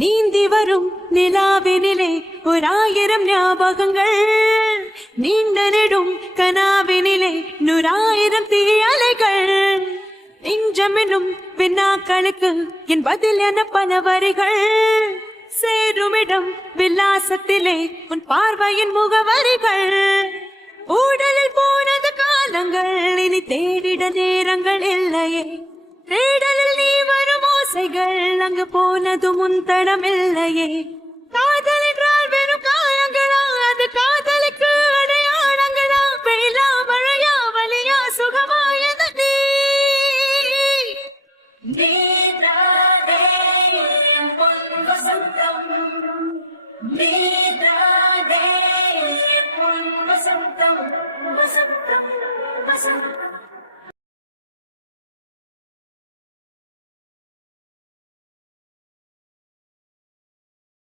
நீந்தி வரும் நிலாவினிலே 1000 ஞாபகங்கள், நீண்ட நெடும் கனாவினிலே 100,000 தீயலைகள். நெஞ்சமெனும் வினாக்களுக்கு என் பதில் என பல வரிகள். சேருமிடம் விலாசத்திலே உன் பார்வையின் முகவரிகள். ஊடலில் போனது காலங்கள், இனி தேடிட நேரங்கள் இல்லையே. தேடலில் நீ வரும் ஓசைகள், அங்கு போனது முன்தடம் இல்லையே. காதல் என்றால் வெறும் காயங்களா, அது காதலுக்கு அடையாளங்களா? வெயிலா மழையா வலியா சுகமா எது நீதானே என் பொன் வசந்தம், நீதானே என் பொன் வசந்தம், வசந்தம் வசந்தம்.